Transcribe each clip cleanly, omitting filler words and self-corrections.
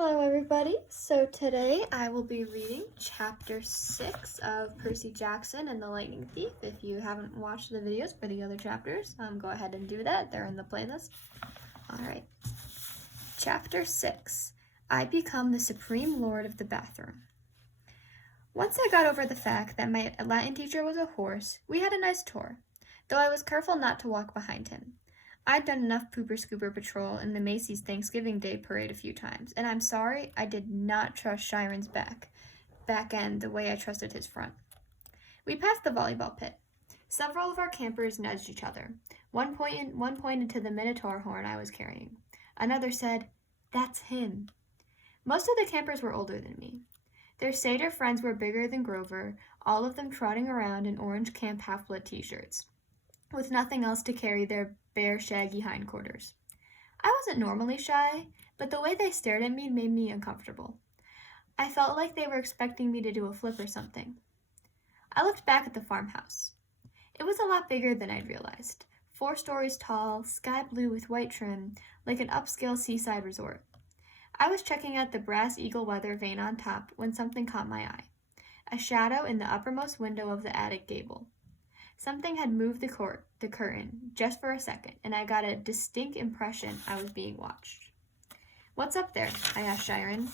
Hello everybody, so today I will be reading chapter 6 of Percy Jackson and the Lightning Thief. If you haven't watched the videos for the other chapters, go ahead and do that, they're in the playlist. Alright, chapter 6, I Become the Supreme Lord of the Bathroom. Once I got over the fact that my Latin teacher was a horse, we had a nice tour, though I was careful not to walk behind him. I'd done enough Pooper Scooper patrol in the Macy's Thanksgiving Day parade a few times, and I'm sorry I did not trust Chiron's back end the way I trusted his front. We passed the volleyball pit. Several of our campers nudged each other. One pointed to the Minotaur horn I was carrying. Another said, "That's him." Most of the campers were older than me. Their satyr friends were bigger than Grover, all of them trotting around in orange Camp Half-Blood t-shirts, with nothing else to carry their bare, shaggy hindquarters. I wasn't normally shy, but the way they stared at me made me uncomfortable. I felt like they were expecting me to do a flip or something. I looked back at the farmhouse. It was a lot bigger than I'd realized. 4 stories tall, sky blue with white trim, like an upscale seaside resort. I was checking out the brass eagle weather vane on top when something caught my eye. A shadow in the uppermost window of the attic gable. Something had moved the curtain just for a second, and I got a distinct impression I was being watched. "What's up there?" I asked Chiron.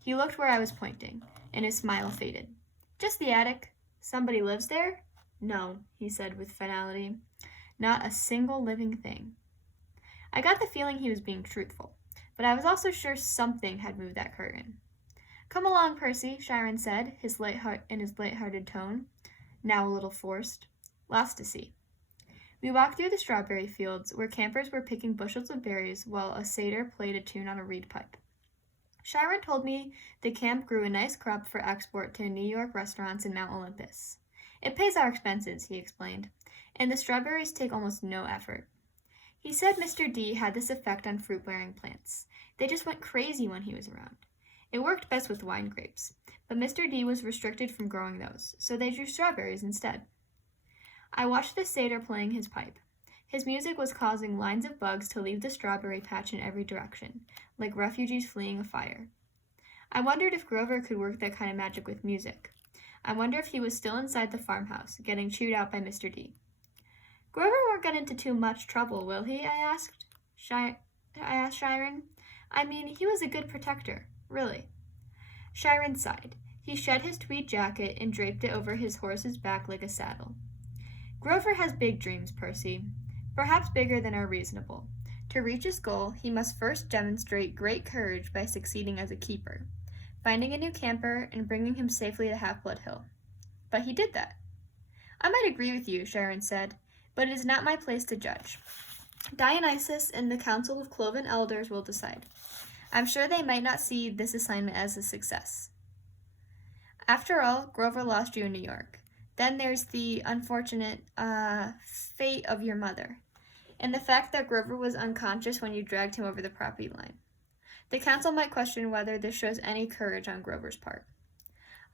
He looked where I was pointing, and his smile faded. "Just the attic. Somebody lives there?" "No," he said with finality. "Not a single living thing." I got the feeling he was being truthful, but I was also sure something had moved that curtain. "Come along, Percy," Chiron said, in his light-hearted tone, now a little forced. "Lots to see." We walked through the strawberry fields, where campers were picking bushels of berries while a satyr played a tune on a reed pipe. Chiron told me the camp grew a nice crop for export to New York restaurants in Mount Olympus. "It pays our expenses," he explained, "and the strawberries take almost no effort." He said Mr. D had this effect on fruit-bearing plants. They just went crazy when he was around. It worked best with wine grapes, but Mr. D was restricted from growing those, so they drew strawberries instead. I watched the satyr playing his pipe. His music was causing lines of bugs to leave the strawberry patch in every direction, like refugees fleeing a fire. I wondered if Grover could work that kind of magic with music. I wonder if he was still inside the farmhouse, getting chewed out by Mr. D. "Grover won't get into too much trouble, will he?" I asked Chiron. "I mean, he was a good protector, really." Chiron sighed. He shed his tweed jacket and draped it over his horse's back like a saddle. "Grover has big dreams, Percy, perhaps bigger than are reasonable. To reach his goal, he must first demonstrate great courage by succeeding as a keeper, finding a new camper and bringing him safely to Half-Blood Hill. But he did that." "I might agree with you," Chiron said, "but it is not my place to judge. Dionysus and the Council of Cloven Elders will decide. I'm sure they might not see this assignment as a success. After all, Grover lost you in New York. Then there's the unfortunate fate of your mother, and the fact that Grover was unconscious when you dragged him over the property line. The council might question whether this shows any courage on Grover's part."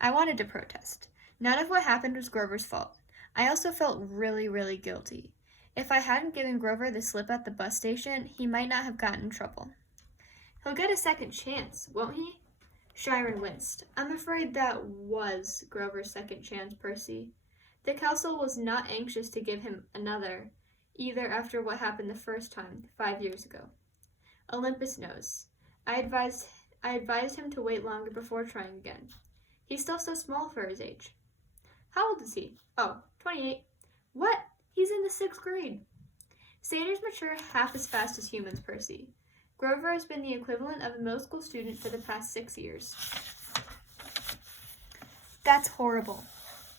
I wanted to protest. None of what happened was Grover's fault. I also felt really, really guilty. If I hadn't given Grover the slip at the bus station, he might not have gotten in trouble. "He'll get a second chance, won't he?" Chiron winced. "I'm afraid that was Grover's second chance, Percy. The council was not anxious to give him another, either after what happened the first time, 5 years ago. Olympus knows. I advised him to wait longer before trying again. He's still so small for his age." "How old is he?" "Oh, 28. "What? He's in the 6th grade. Satyrs mature half as fast as humans, Percy. Grover has been the equivalent of a middle school student for the past 6 years. "That's horrible."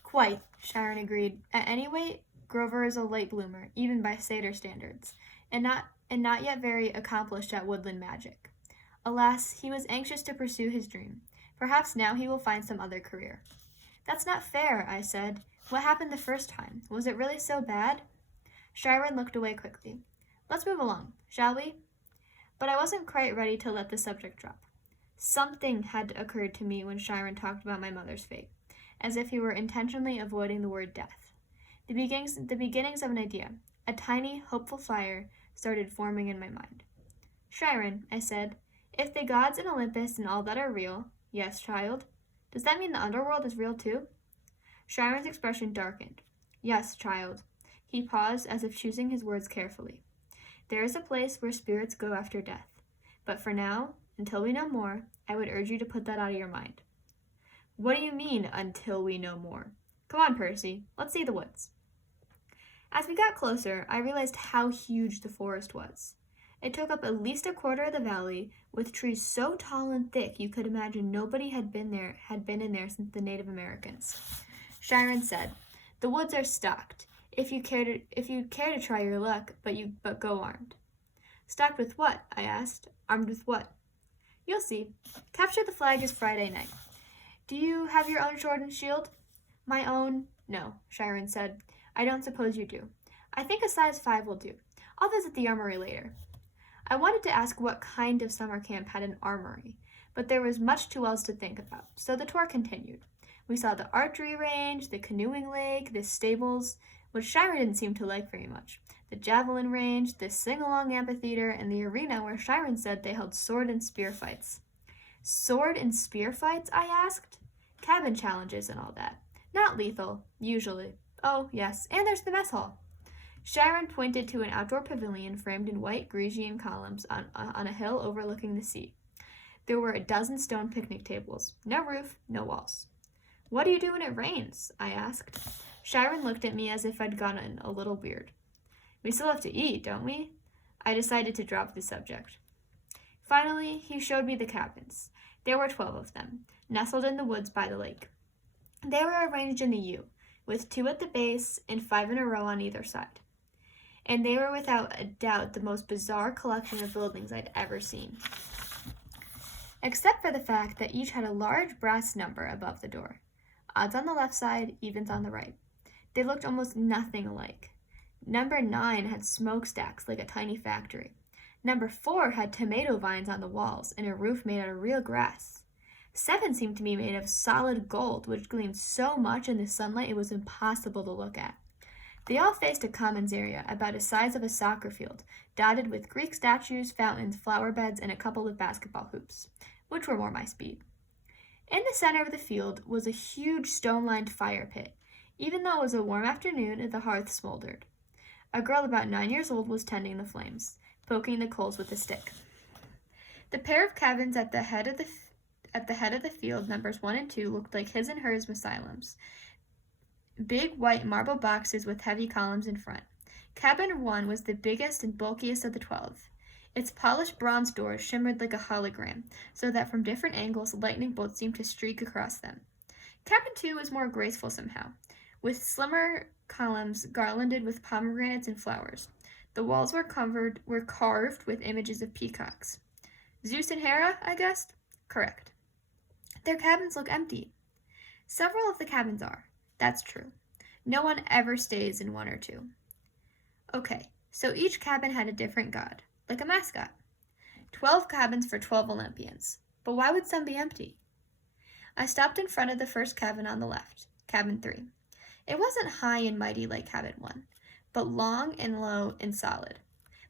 "Quite," Chiron agreed. "At any rate, Grover is a late bloomer, even by satyr standards, and not yet very accomplished at woodland magic. Alas, he was anxious to pursue his dream. Perhaps now he will find some other career." "That's not fair," I said. "What happened the first time? Was it really so bad?" Chiron looked away quickly. "Let's move along, shall we?" But I wasn't quite ready to let the subject drop. Something had occurred to me when Chiron talked about my mother's fate, as if he were intentionally avoiding the word death. The beginnings of an idea, a tiny, hopeful fire, started forming in my mind. "Chiron," I said, If the gods in Olympus and all that are real, yes, child. Does that mean the underworld is real too? Chiron's expression darkened. Yes, child. He paused as if choosing his words carefully. There is a place where spirits go after death. But for now, until we know more, I would urge you to put that out of your mind. What do you mean, until we know more? Come on, Percy. Let's see the woods. As we got closer, I realized how huge the forest was. It took up at least a quarter of the valley, with trees so tall and thick you could imagine nobody had been in there since the Native Americans. Chiron said, "The woods are stocked. If you care to try your luck, but go armed." "Stocked with what?" I asked. "Armed with what?" "You'll see. Capture the flag is Friday night. Do you have your own sword and shield?" "My own? No," Chiron said. "I don't suppose you do. I think a size 5 will do. I'll visit the armory later." I wanted to ask what kind of summer camp had an armory, but there was much too else to think about, so the tour continued. We saw the archery range, the canoeing lake, the stables, which Chiron didn't seem to like very much, the javelin range, the sing-along amphitheater, and the arena where Chiron said they held sword and spear fights. "Sword and spear fights?" I asked. "Cabin challenges and all that. Not lethal, usually. Oh, yes, and there's the mess hall." Chiron pointed to an outdoor pavilion framed in white Grecian columns on a hill overlooking the sea. There were a dozen stone picnic tables. No roof, no walls. "What do you do when it rains?" I asked. Chiron looked at me as if I'd gotten a little weird. "We still have to eat, don't we?" I decided to drop the subject. Finally, he showed me the cabins. There were 12 of them, nestled in the woods by the lake. They were arranged in a U, with 2 at the base and 5 in a row on either side. And they were without a doubt the most bizarre collection of buildings I'd ever seen. Except for the fact that each had a large brass number above the door. Odds on the left side, evens on the right. They looked almost nothing alike. Number 9 had smokestacks like a tiny factory. Number 4 had tomato vines on the walls and a roof made out of real grass. 7 seemed to be made of solid gold, which gleamed so much in the sunlight it was impossible to look at. They all faced a commons area about the size of a soccer field, dotted with Greek statues, fountains, flower beds, and a couple of basketball hoops, which were more my speed. In the center of the field was a huge stone-lined fire pit. Even though it was a warm afternoon, the hearth smoldered. A girl about 9 years old was tending the flames, poking the coals with a stick. The pair of cabins at the head of the field, numbers 1 and 2, looked like his and hers asylums. Big white marble boxes with heavy columns in front. Cabin 1 was the biggest and bulkiest of the 12. Its polished bronze doors shimmered like a hologram, so that from different angles lightning bolts seemed to streak across them. Cabin 2 was more graceful somehow, with slimmer columns garlanded with pomegranates and flowers. The walls were carved with images of peacocks. Zeus and Hera, I guessed? Correct. Their cabins look empty. Several of the cabins are. That's true. No one ever stays in 1 or 2. Okay, so each cabin had a different god, like a mascot. 12 cabins for 12 Olympians. But why would some be empty? I stopped in front of the first cabin on the left, cabin 3. It wasn't high and mighty like cabin 1, but long and low and solid.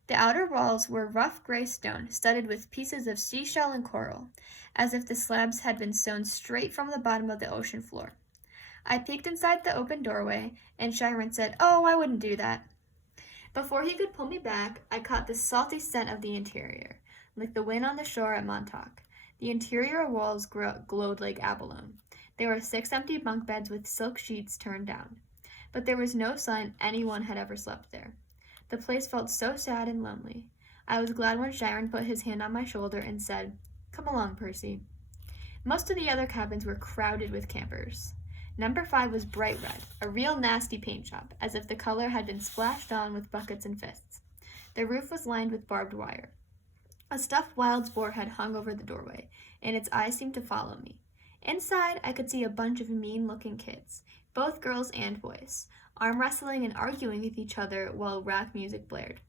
The outer walls were rough gray stone, studded with pieces of seashell and coral, as if the slabs had been sewn straight from the bottom of the ocean floor. I peeked inside the open doorway, and Chiron said, "Oh, I wouldn't do that." Before he could pull me back, I caught the salty scent of the interior, like the wind on the shore at Montauk. The interior walls glowed like abalone. There were 6 empty bunk beds with silk sheets turned down, but there was no sign anyone had ever slept there. The place felt so sad and lonely. I was glad when Chiron put his hand on my shoulder and said, "Come along, Percy." Most of the other cabins were crowded with campers. Number 5 was bright red, a real nasty paint job, as if the color had been splashed on with buckets and fists. The roof was lined with barbed wire. A stuffed wild boar had hung over the doorway, and its eyes seemed to follow me. Inside, I could see a bunch of mean-looking kids, both girls and boys, arm wrestling and arguing with each other while rock music blared.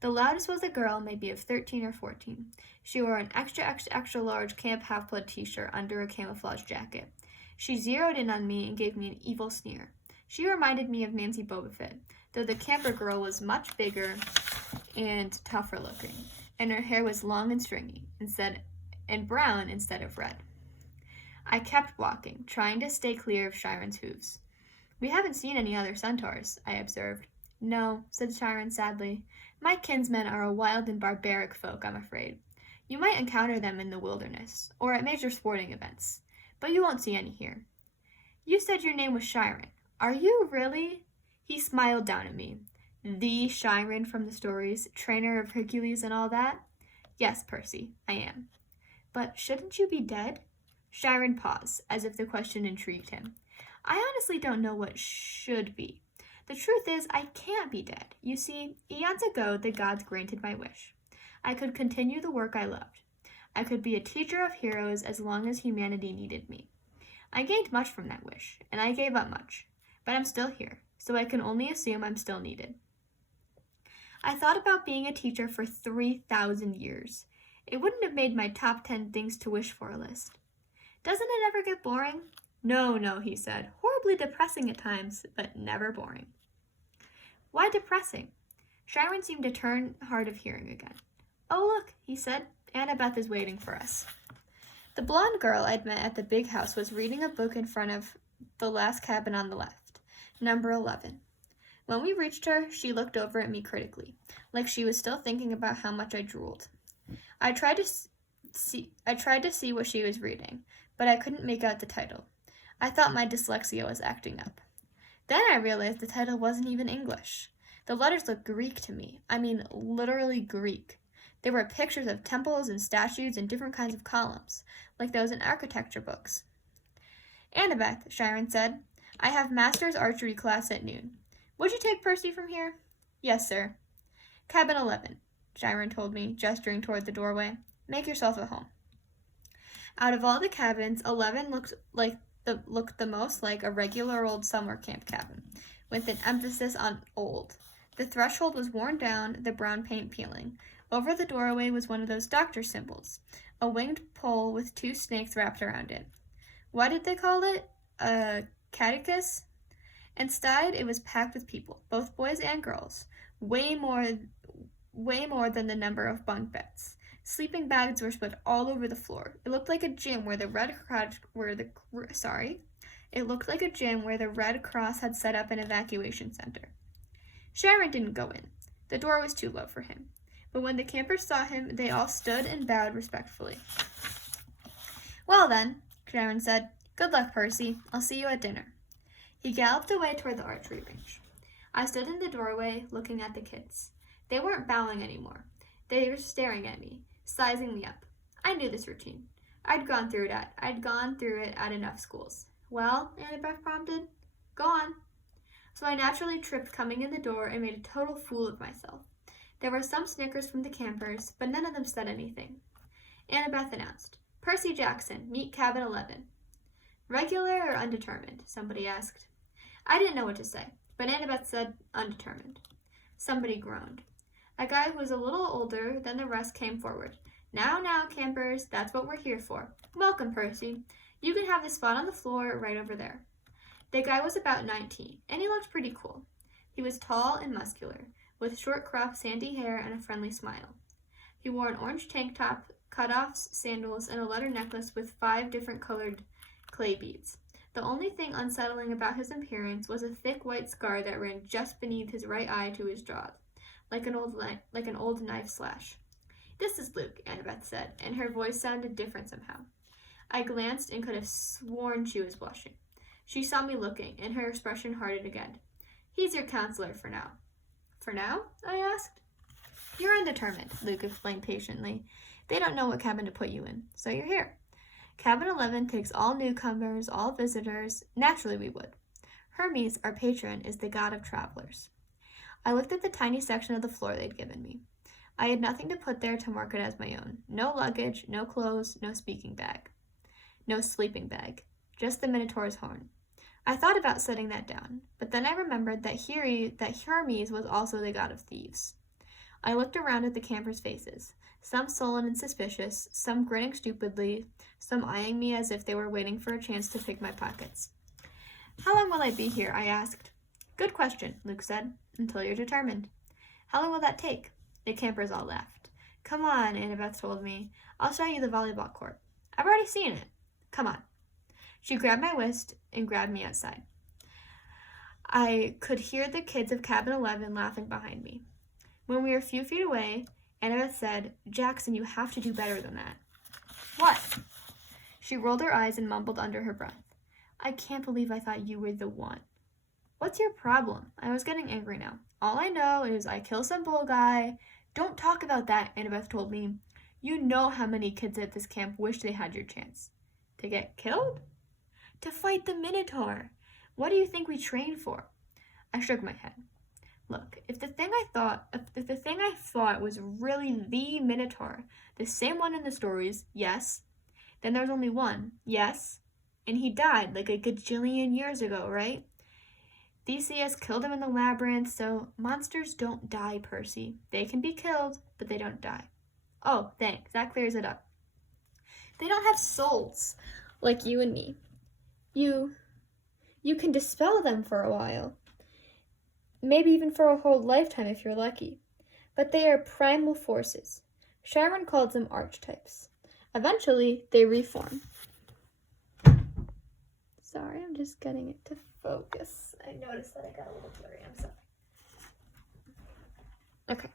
The loudest was a girl, maybe of 13 or 14. She wore an extra large Camp Half-Blood t-shirt under a camouflage jacket. She zeroed in on me and gave me an evil sneer. She reminded me of Nancy Bobofit, though the camper girl was much bigger and tougher looking. and her hair was long and stringy, and brown instead of red. I kept walking, trying to stay clear of Chiron's hooves. "We haven't seen any other centaurs," I observed. "No," said Chiron sadly. "My kinsmen are a wild and barbaric folk, I'm afraid. You might encounter them in the wilderness, or at major sporting events, but you won't see any here." "You said your name was Chiron. Are you really?" He smiled down at me. "The Chiron from the stories, trainer of Hercules and all that?" "Yes, Percy, I am." "But shouldn't you be dead?" Chiron paused, as if the question intrigued him. "I honestly don't know what should be. The truth is, I can't be dead. You see, eons ago, the gods granted my wish. I could continue the work I loved. I could be a teacher of heroes as long as humanity needed me. I gained much from that wish, and I gave up much. But I'm still here, so I can only assume I'm still needed." I thought about being a teacher for 3,000 years. It wouldn't have made my top 10 things to wish for list. "Doesn't it ever get boring?" No, he said. "Horribly depressing at times, but never boring." "Why depressing?" Chiron seemed to turn hard of hearing again. "Oh, look," he said. "Annabeth is waiting for us." The blonde girl I'd met at the big house was reading a book in front of the last cabin on the left, number 11. When we reached her, she looked over at me critically, like she was still thinking about how much I drooled. I tried to see what she was reading, but I couldn't make out the title. I thought my dyslexia was acting up. Then I realized the title wasn't even English. The letters looked Greek to me. I mean, literally Greek. There were pictures of temples and statues and different kinds of columns, like those in architecture books. "Annabeth," Chiron said, "I have master's archery class at noon. Would you take Percy from here?" "Yes, sir." "Cabin 11, Chiron told me, gesturing toward the doorway. "Make yourself at home." Out of all the cabins, 11 looked the most like a regular old summer camp cabin, with an emphasis on old. The threshold was worn down, the brown paint peeling. Over the doorway was one of those doctor symbols, a winged pole with 2 snakes wrapped around it. What did they call it? A catechus? Inside, it was packed with people, both boys and girls, way more than the number of bunk beds. Sleeping bags were spread all over the floor. It looked like a gym where the Red Cross had set up an evacuation center. Chiron didn't go in. The door was too low for him. But when the campers saw him, they all stood and bowed respectfully. "Well then," Chiron said, "good luck, Percy. I'll see you at dinner." He galloped away toward the archery range. I stood in the doorway, looking at the kids. They weren't bowing anymore. They were staring at me, sizing me up. I knew this routine. I'd gone through it at enough schools. "Well," Annabeth prompted. "Go on." So I naturally tripped coming in the door and made a total fool of myself. There were some snickers from the campers, but none of them said anything. Annabeth announced, "Percy Jackson, meet cabin 11. "Regular or undetermined?" somebody asked. I didn't know what to say, but Annabeth said undetermined. Somebody groaned. A guy who was a little older than the rest came forward. Now, campers, that's what we're here for. Welcome, Percy. You can have the spot on the floor right over there." The guy was about 19, and he looked pretty cool. He was tall and muscular, with short cropped sandy hair and a friendly smile. He wore an orange tank top, cutoffs, sandals, and a leather necklace with 5 different colored clay beads. The only thing unsettling about his appearance was a thick white scar that ran just beneath his right eye to his jaw, like an old knife slash. "This is Luke," Annabeth said, and her voice sounded different somehow. I glanced and could have sworn she was blushing. She saw me looking, and her expression hardened again. "He's your counselor for now." "For now?" I asked. "You're undetermined," Luke explained patiently. "They don't know what cabin to put you in, so you're here. Cabin 11 takes all newcomers, all visitors. Naturally we would. Hermes, our patron, is the god of travelers." I looked at the tiny section of the floor they'd given me. I had nothing to put there to mark it as my own. No luggage, no clothes, no sleeping bag. Just the Minotaur's horn. I thought about setting that down, but then I remembered that Hermes was also the god of thieves. I looked around at the campers' faces, some sullen and suspicious, some grinning stupidly, some eyeing me as if they were waiting for a chance to pick my pockets. "How long will I be here?" I asked. "Good question," Luke said. "Until you're determined." "How long will that take?" The campers all laughed. Come on, Annabeth told me. I'll show you the volleyball court. I've already seen it. Come on. She grabbed my wrist and grabbed me outside. I could hear the kids of Cabin 11 laughing behind me. When we were a few feet away, Annabeth said, Jackson, you have to do better than that. What? She rolled her eyes and mumbled under her breath. I can't believe I thought you were the one. What's your problem? I was getting angry now. All I know is I kill some bull guy. Don't talk about that, Annabeth told me. You know how many kids at this camp wish they had your chance. To get killed? To fight the Minotaur. What do you think we trained for? I shook my head. Look, if the thing I thought was really the Minotaur, the same one in the stories, yes, then there's only one, yes, and he died like a gajillion years ago, right? Theseus killed him in the labyrinth, so monsters don't die, Percy. They can be killed, but they don't die. Oh, thanks. That clears it up. They don't have souls, like you and me. You can dispel them for a while. Maybe even for a whole lifetime if you're lucky. But they are primal forces. Sharon calls them archetypes. Eventually, they reform. Sorry, I'm just getting it to focus. I noticed that I got a little blurry. I'm sorry. Okay.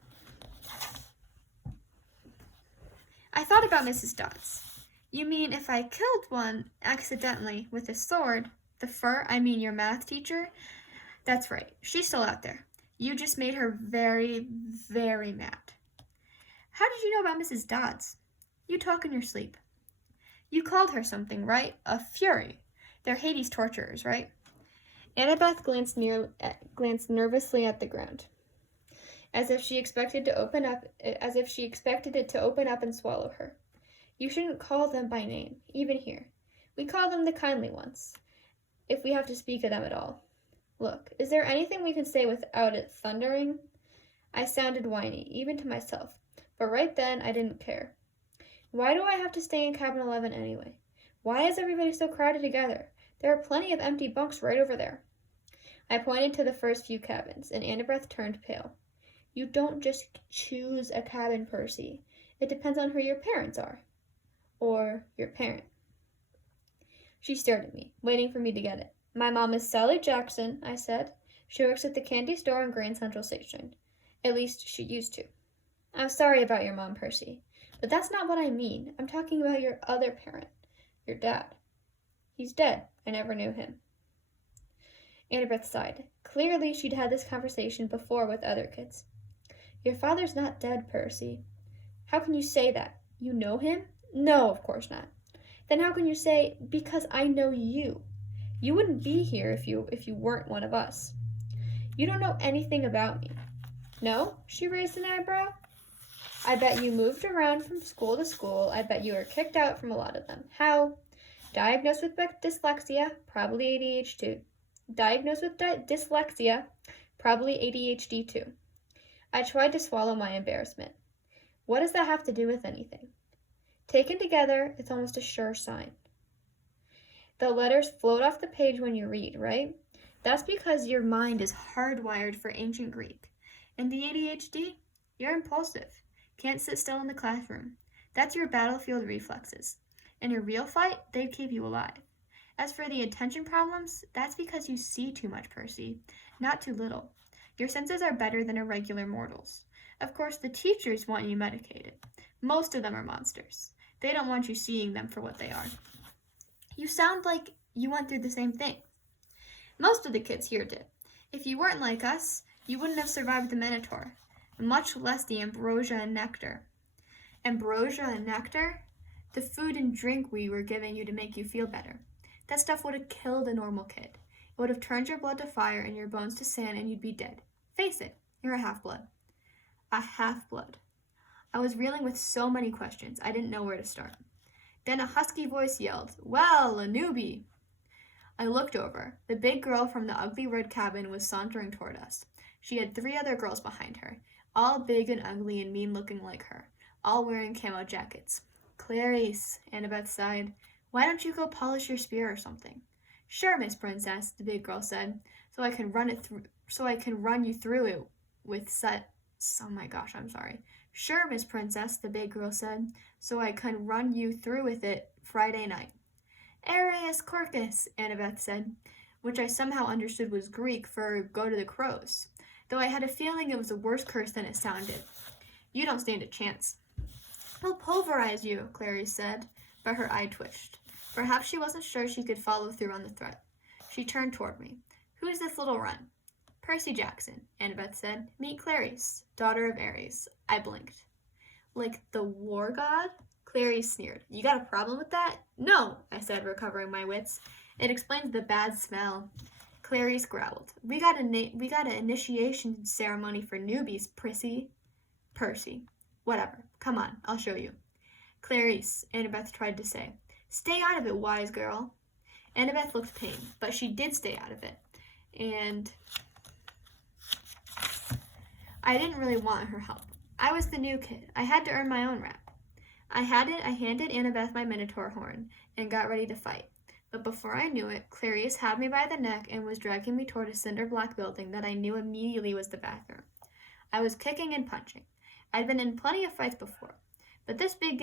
I thought about Mrs. Dodds. You mean if I killed one accidentally with a sword, the fur, I mean your math teacher? That's right. She's still out there. You just made her very, very mad. How did you know about Mrs. Dodds? You talk in your sleep. You called her something, right? A fury. They're Hades torturers, right? Annabeth glanced nervously at the ground, as if she expected it to open up and swallow her. You shouldn't call them by name, even here. We call them the kindly ones, if we have to speak of them at all. Look, is there anything we can say without it thundering? I sounded whiny, even to myself, but right then I didn't care. Why do I have to stay in Cabin 11 anyway? Why is everybody so crowded together? There are plenty of empty bunks right over there. I pointed to the first few cabins, and Annabeth turned pale. You don't just choose a cabin, Percy. It depends on who your parents are. Or your parent. She stared at me, waiting for me to get it. My mom is Sally Jackson, I said. She works at the candy store on Grand Central Station. At least she used to. I'm sorry about your mom, Percy. But that's not what I mean. I'm talking about your other parent. Your dad. He's dead. I never knew him. Annabeth sighed. Clearly, she'd had this conversation before with other kids. Your father's not dead, Percy. How can you say that? You know him? No, of course not. Then how can you say, because I know you? You wouldn't be here if you weren't one of us. You don't know anything about me. No? She raised an eyebrow. I bet you moved around from school to school. I bet you were kicked out from a lot of them. How? Diagnosed with dyslexia, probably ADHD. Diagnosed with dyslexia, probably ADHD too. I tried to swallow my embarrassment. What does that have to do with anything? Taken together, it's almost a sure sign. The letters float off the page when you read, right? That's because your mind is hardwired for ancient Greek. And the ADHD, you're impulsive. Can't sit still in the classroom. That's your battlefield reflexes. In a real fight, they'd keep you alive. As for the attention problems, that's because you see too much, Percy, not too little. Your senses are better than a regular mortal's. Of course, the teachers want you medicated. Most of them are monsters. They don't want you seeing them for what they are. You sound like you went through the same thing. Most of the kids here did. If you weren't like us, you wouldn't have survived the Minotaur, much less the ambrosia and nectar. Ambrosia and nectar? The food and drink we were giving you to make you feel better. That stuff would have killed a normal kid. It would have turned your blood to fire and your bones to sand and you'd be dead. Face it, you're a half-blood. A half-blood. I was reeling with so many questions, I didn't know where to start. Then a husky voice yelled, "Well, a newbie!" I looked over. The big girl from the ugly red cabin was sauntering toward us. She had 3 other girls behind her, all big and ugly and mean-looking like her, all wearing camo jackets. Clarice, Annabeth sighed. Why don't you go polish your spear or something? Sure, Miss Princess, the big girl said, so I can run you through it with oh my gosh, I'm sorry. Sure, Miss Princess, the big girl said, so I can run you through with it Friday night. Arius Corcus, Annabeth said, which I somehow understood was Greek for go to the crows, though I had a feeling it was a worse curse than it sounded. You don't stand a chance. I'll pulverize you, Clarice said, but her eye twitched. Perhaps she wasn't sure she could follow through on the threat. She turned toward me. Who's this little run? Percy Jackson, Annabeth said. Meet Clarice, daughter of Ares. I blinked. Like the war god? Clarice sneered. You got a problem with that? No, I said, recovering my wits. It explains the bad smell. Clarice growled. We got an initiation ceremony for newbies, Percy. Whatever. Come on, I'll show you. Clarice, Annabeth tried to say. Stay out of it, wise girl. Annabeth looked pained, but she did stay out of it. And I didn't really want her help. I was the new kid. I had to earn my own rap. I handed Annabeth my Minotaur horn and got ready to fight. But before I knew it, Clarice had me by the neck and was dragging me toward a cinder-block building that I knew immediately was the bathroom. I was kicking and punching. I'd been in plenty of fights before. But this big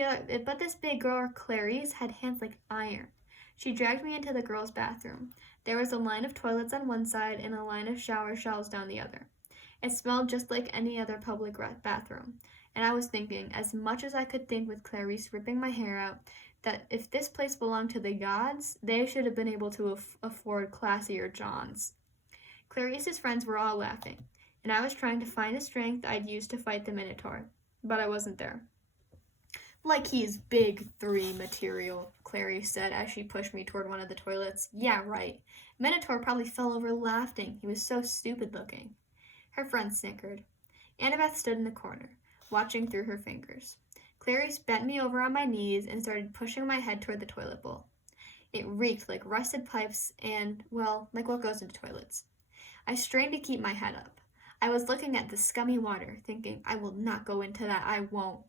girl, Clarice, had hands like iron. She dragged me into the girls' bathroom. There was a line of toilets on one side and a line of shower shells down the other. It smelled just like any other public bathroom. And I was thinking, as much as I could think with Clarice ripping my hair out, that if this place belonged to the gods, they should have been able to afford classier Johns. Clarice's friends were all laughing, and I was trying to find the strength I'd use to fight the Minotaur, but I wasn't there. Like he's big 3 material, Clarice said as she pushed me toward one of the toilets. Yeah, right. Minotaur probably fell over laughing. He was so stupid looking. Her friends snickered. Annabeth stood in the corner, watching through her fingers. Clarice bent me over on my knees and started pushing my head toward the toilet bowl. It reeked like rusted pipes and, well, like what goes into toilets. I strained to keep my head up. I was looking at the scummy water, thinking, I will not go into that, I won't.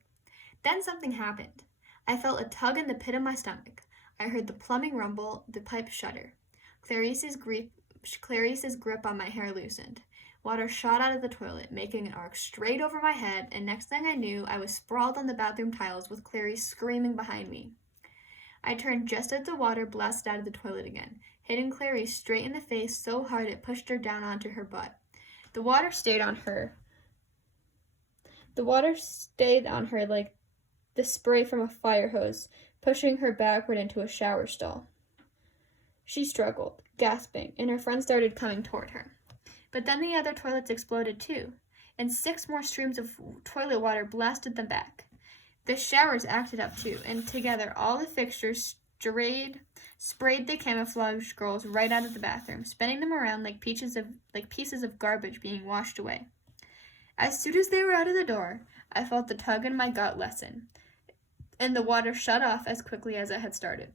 Then something happened. I felt a tug in the pit of my stomach. I heard the plumbing rumble, the pipe shudder. Clarice's grip on my hair loosened. Water shot out of the toilet, making an arc straight over my head, and next thing I knew, I was sprawled on the bathroom tiles with Clarice screaming behind me. I turned just as the water blasted out of the toilet again, hitting Clarice straight in the face so hard it pushed her down onto her butt. The water stayed on her like the spray from a fire hose, pushing her backward into a shower stall. She struggled, gasping, and her friends started coming toward her. But then the other toilets exploded too, and 6 more streams of toilet water blasted them back. The showers acted up too, and together all the fixtures sprayed the camouflage girls right out of the bathroom, spinning them around like pieces of garbage being washed away. As soon as they were out of the door, I felt the tug in my gut lessen, and the water shut off as quickly as it had started.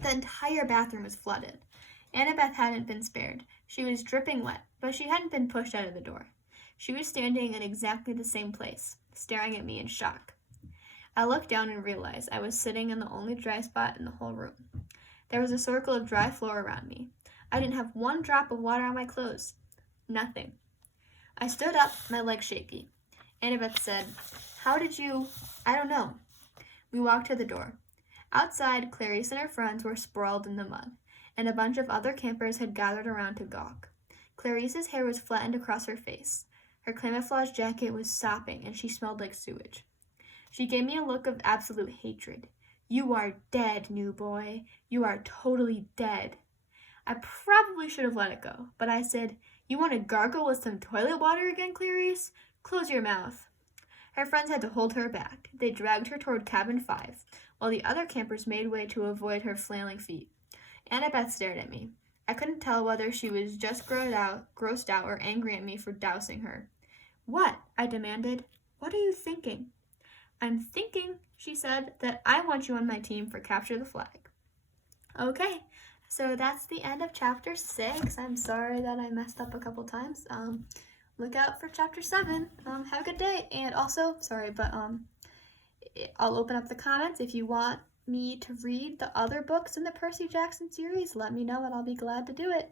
The entire bathroom was flooded. Annabeth hadn't been spared. She was dripping wet, but she hadn't been pushed out of the door. She was standing in exactly the same place, staring at me in shock. I looked down and realized I was sitting in the only dry spot in the whole room. There was a circle of dry floor around me. I didn't have 1 drop of water on my clothes. Nothing. I stood up, my legs shaky. Annabeth said, How did you... I don't know. We walked to the door. Outside, Clarice and her friends were sprawled in the mud, and a bunch of other campers had gathered around to gawk. Clarice's hair was flattened across her face. Her camouflage jacket was sopping, and she smelled like sewage. She gave me a look of absolute hatred. You are dead, new boy. You are totally dead. I probably should have let it go, but I said, You want to gargle with some toilet water again, Clarice? Close your mouth. Her friends had to hold her back. They dragged her toward cabin 5, while the other campers made way to avoid her flailing feet. Annabeth stared at me. I couldn't tell whether she was just grossed out or angry at me for dousing her. What? I demanded. What are you thinking? I'm thinking, she said, that I want you on my team for Capture the Flag. Okay, so that's the end of chapter 6. I'm sorry that I messed up a couple times. Look out for chapter 7. Have a good day. And also, sorry, but I'll open up the comments. If you want me to read the other books in the Percy Jackson series, let me know and I'll be glad to do it.